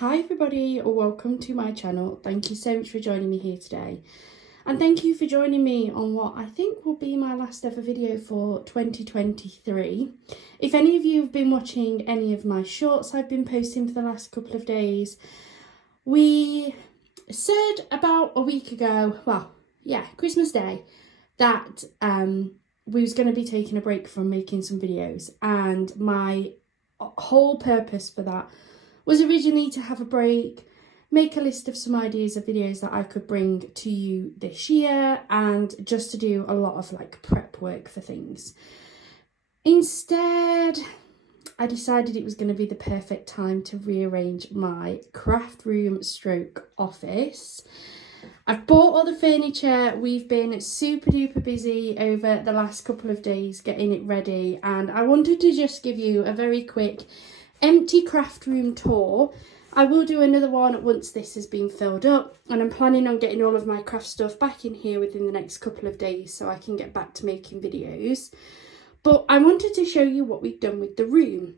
Hi everybody, welcome to my channel. Thank you so much for joining me here today. And thank you for joining me on what I think will be my last ever video for 2023. If any of you have been watching any of my shorts I've been posting for the last couple of days, we said about a week ago, Christmas Day, that we was going to be taking a break from making some videos, and my whole purpose for that was originally to have a break, make a list of some ideas of videos that I could bring to you this year, and just to do a lot of like prep work for things. Instead, I decided it was going to be the perfect time to rearrange my craft room stroke office. I've bought all the furniture. We've been super duper busy over the last couple of days getting it ready, and I wanted to just give you a very quick empty craft room tour. I will do another one once this has been filled up, and I'm planning on getting all of my craft stuff back in here within the next couple of days so I can get back to making videos. But I wanted to show you what we've done with the room.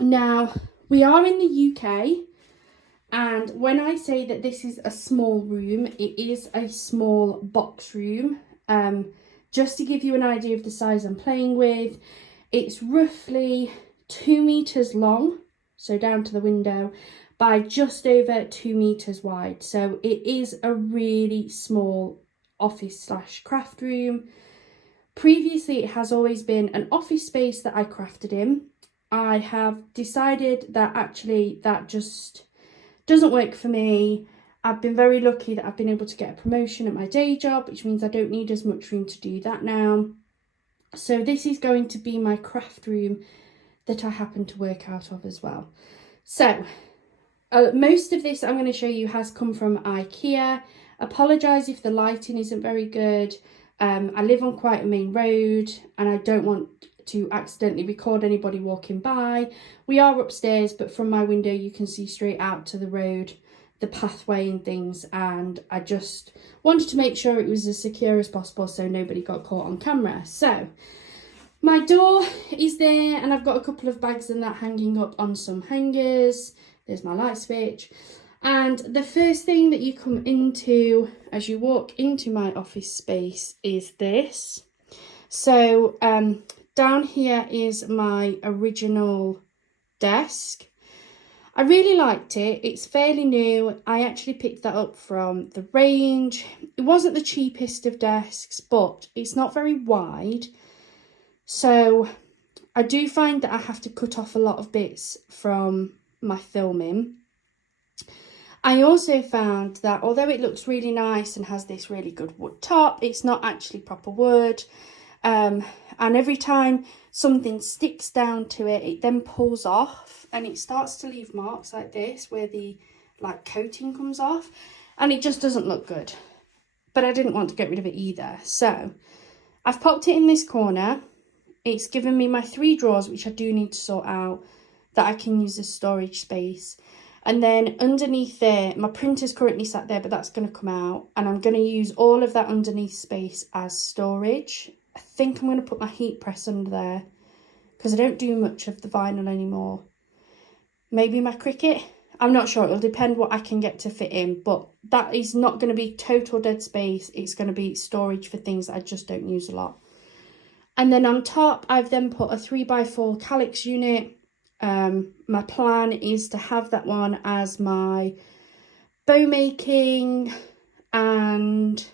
Now, we are in the UK, and when I say that this is a small room, it is a small box room. Just to give you an idea of the size I'm playing with, it's roughly 2 meters long, so down to the window, by just over 2 meters wide. So it is a really small office slash craft room. Previously, it has always been an office space that I crafted in. I have decided that actually that just doesn't work for me. I've been very lucky that I've been able to get a promotion at my day job, which means I don't need as much room to do that now. So this is going to be my craft room that I happen to work out of as well. So most of this I'm going to show you has come from IKEA. Apologise if the lighting isn't very good. I live on quite a main road and I don't want to accidentally record anybody walking by. We are upstairs, but from my window you can see straight out to the road, the pathway and things, and I just wanted to make sure it was as secure as possible so nobody got caught on camera. So my door is there, and I've got a couple of bags and that hanging up on some hangers. There's my light switch. And the first thing that you come into as you walk into my office space is this. So down here is my original desk. I really liked it. It's fairly new. I actually picked that up from the range. It wasn't the cheapest of desks, but it's not very wide. So I do find that I have to cut off a lot of bits from my filming. I also found that although it looks really nice and has this really good wood top, it's not actually proper wood. And every time something sticks down to it, it then pulls off and it starts to leave marks like this where the coating comes off, and it just doesn't look good. But I didn't want to get rid of it either. So I've popped it in this corner. It's given me my 3 drawers, which I do need to sort out, that I can use as storage space. And then underneath there, my printer's currently sat there, but that's going to come out. And I'm going to use all of that underneath space as storage. I think I'm going to put my heat press under there because I don't do much of the vinyl anymore. Maybe my Cricut. I'm not sure. It'll depend what I can get to fit in. But that is not going to be total dead space. It's going to be storage for things that I just don't use a lot. And then on top, I've then put a 3x4 calyx unit. My plan is to have that one as my bow making and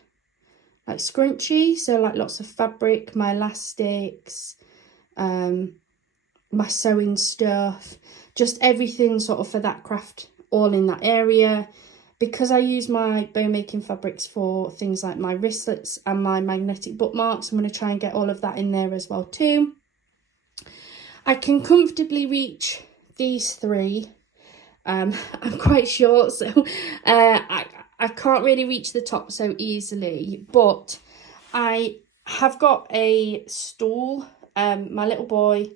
like scrunchie. So like lots of fabric, my elastics, my sewing stuff, just everything sort of for that craft, all in that area. Because I use my bow making fabrics for things like my wristlets and my magnetic bookmarks, I'm going to try and get all of that in there as well too. I can comfortably reach these 3. I'm quite short, so I can't really reach the top so easily, but I have got a stool. My little boy,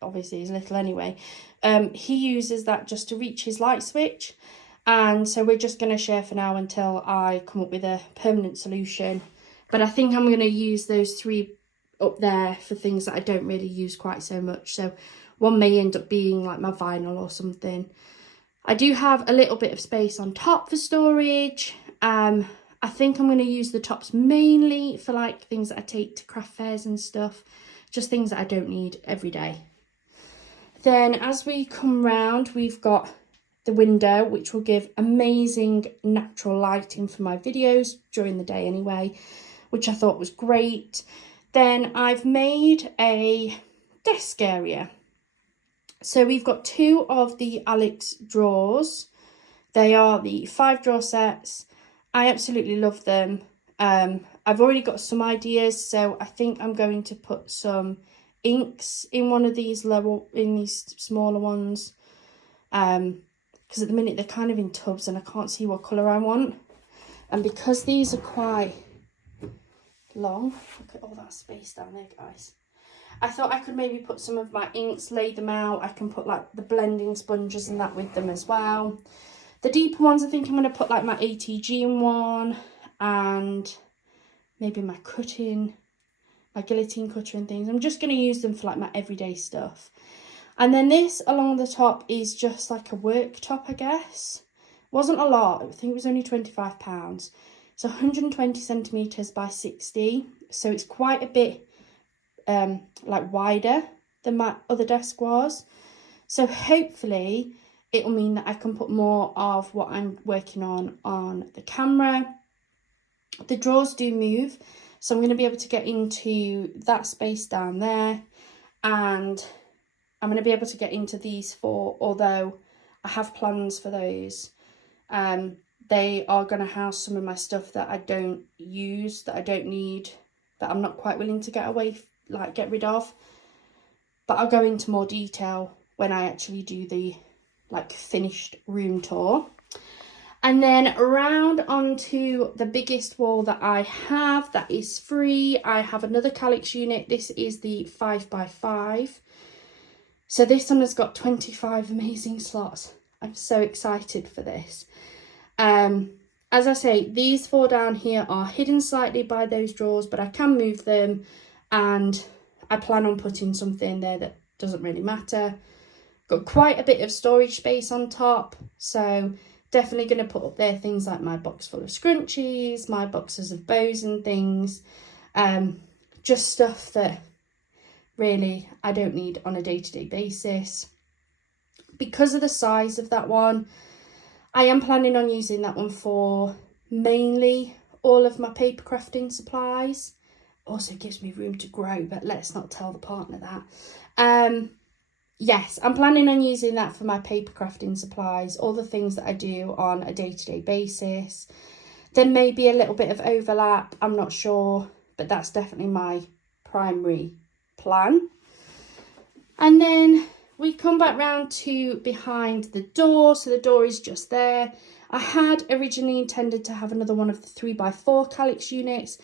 obviously he's little anyway, he uses that just to reach his light switch. And so we're just going to share for now until I come up with a permanent solution. But I think I'm going to use those 3 up there for things that I don't really use quite so much. So one may end up being like my vinyl or something. I do have a little bit of space on top for storage. I think I'm going to use the tops mainly for like things that I take to craft fairs and stuff. Just things that I don't need every day. Then as we come round, we've got the window, which will give amazing natural lighting for my videos during the day anyway, which I thought was great. Then I've made a desk area. So we've got 2 of the Alex drawers. They are the 5 drawer sets. I absolutely love them. I've already got some ideas, so I think I'm going to put some inks in one of these these smaller ones. Because at the minute they're kind of in tubs and I can't see what colour I want. And because these are quite long, look at all that space down there, guys. I thought I could maybe put some of my inks, lay them out. I can put like the blending sponges and that with them as well. The deeper ones, I think I'm going to put like my ATG in one, and maybe my guillotine cutter and things. I'm just going to use them for like my everyday stuff. And then this along the top is just like a worktop, I guess. Wasn't a lot. I think it was only £25. It's 120 centimetres by 60. So it's quite a bit like wider than my other desk was. So hopefully it'll mean that I can put more of what I'm working on the camera. The drawers do move, so I'm going to be able to get into that space down there, and I'm going to be able to get into these 4, although I have plans for those. They are going to house some of my stuff that I don't use, that I don't need, that I'm not quite willing to get rid of. But I'll go into more detail when I actually do the finished room tour. And then around onto the biggest wall that I have, that is free. I have another Calix unit. This is the 5x5. So this one has got 25 amazing slots. I'm so excited for this. As I say, these 4 down here are hidden slightly by those drawers, but I can move them, and I plan on putting something there that doesn't really matter. Got quite a bit of storage space on top, so definitely going to put up there things like my box full of scrunchies, my boxes of bows and things, just stuff that really I don't need on a day-to-day basis. Because of the size of that one, I am planning on using that one for mainly all of my paper crafting supplies. Also gives me room to grow, but let's not tell the partner that. Yes, I'm planning on using that for my paper crafting supplies, all the things that I do on a day-to-day basis. There may be a little bit of overlap, I'm not sure, but that's definitely my primary plan. And then we come back round to behind the door, so the door is just there. I had originally intended to have another one of the 3x4 Calix units,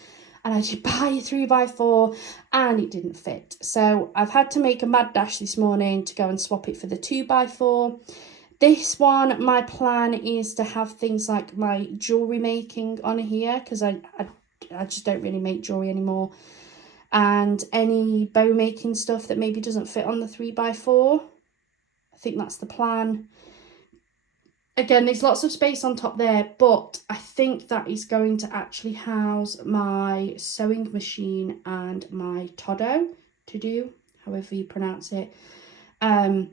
and I did buy a 3x4 and it didn't fit. So I've had to make a mad dash this morning to go and swap it for the 2x4. This one, my plan is to have things like my jewellery making on here, because I just don't really make jewellery anymore. And any bow making stuff that maybe doesn't fit on the 3x4. I think that's the plan. Again, there's lots of space on top there, but I think that is going to actually house my sewing machine and my to do, however you pronounce it. I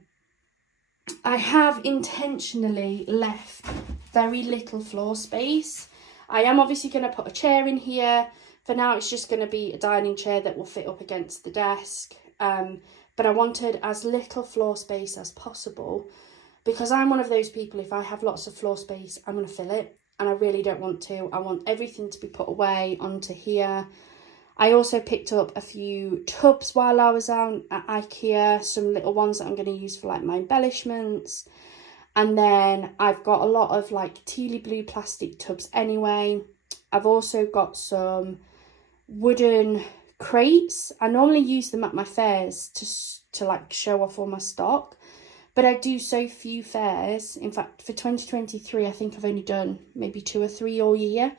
have intentionally left very little floor space. I am obviously going to put a chair in here. For now, it's just going to be a dining chair that will fit up against the desk. But I wanted as little floor space as possible, because I'm one of those people, if I have lots of floor space, I'm going to fill it, and I really don't want to. I want everything to be put away onto here. I also picked up a few tubs while I was out at IKEA, some little ones that I'm going to use for like my embellishments. And then I've got a lot of like tealy blue plastic tubs anyway. I've also got some wooden crates. I normally use them at my fairs to like show off all my stock. But I do so few fairs. In fact, for 2023, I think I've only done maybe 2 or 3 all year.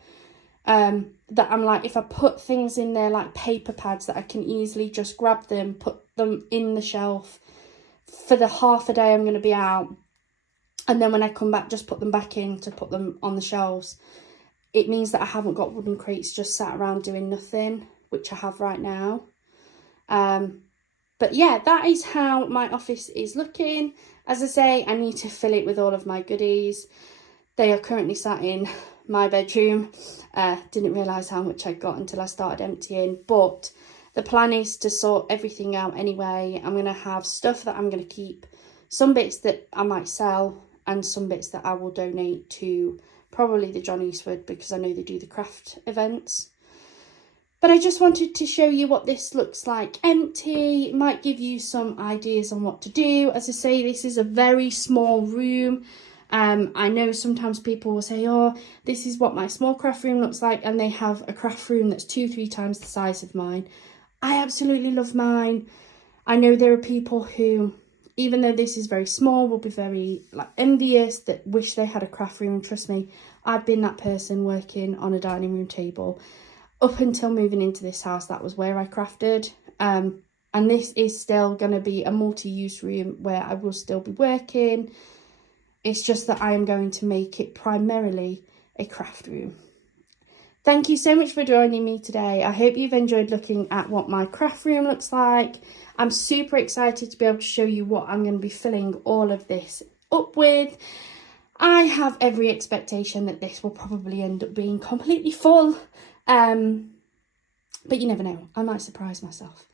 That I'm like, if I put things in there like paper pads that I can easily just grab them, put them in the shelf for the half a day I'm going to be out, and then when I come back, just put them back in to put them on the shelves. It means that I haven't got wooden crates just sat around doing nothing, which I have right now. But yeah, that is how my office is looking. As I say, I need to fill it with all of my goodies. They are currently sat in my bedroom. Didn't realise how much I got until I started emptying, but the plan is to sort everything out anyway. I'm going to have stuff that I'm going to keep, some bits that I might sell, and some bits that I will donate to probably the John Eastwood, because I know they do the craft events. But I just wanted to show you what this looks like empty. It might give you some ideas on what to do. As I say, this is a very small room. I know sometimes people will say, oh, this is what my small craft room looks like, and they have a craft room that's 2-3 times the size of mine. I absolutely love mine. I know there are people who, even though this is very small, will be very envious, that wish they had a craft room. Trust me, I've been that person working on a dining room table. Up until moving into this house, that was where I crafted. And this is still going to be a multi-use room where I will still be working. It's just that I am going to make it primarily a craft room. Thank you so much for joining me today. I hope you've enjoyed looking at what my craft room looks like. I'm super excited to be able to show you what I'm going to be filling all of this up with. I have every expectation that this will probably end up being completely full. But you never know, I might surprise myself.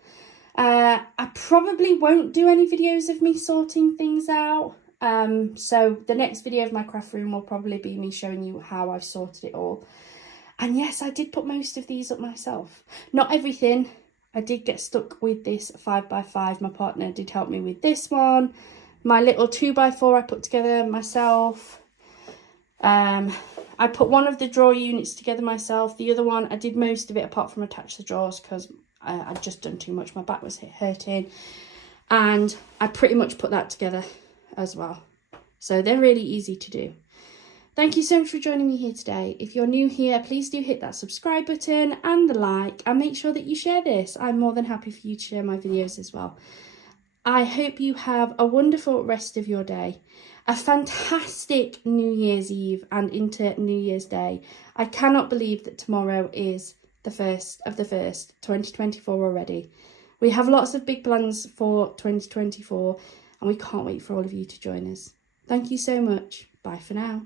I probably won't do any videos of me sorting things out. So the next video of my craft room will probably be me showing you how I've sorted it all. And yes, I did put most of these up myself. Not everything. I did get stuck with this 5x5. My partner did help me with this one. My little 2x4 I put together myself. I put one of the drawer units together myself. The other one, I did most of it apart from attach the drawers, because I'd just done too much. My back was hurting. And I pretty much put that together as well. So they're really easy to do. Thank you so much for joining me here today. If you're new here, please do hit that subscribe button and the like, and make sure that you share this. I'm more than happy for you to share my videos as well. I hope you have a wonderful rest of your day. A fantastic New Year's Eve and into New Year's Day. I cannot believe that tomorrow is the 1st of the 1st, 2024 already. We have lots of big plans for 2024, and we can't wait for all of you to join us. Thank you so much. Bye for now.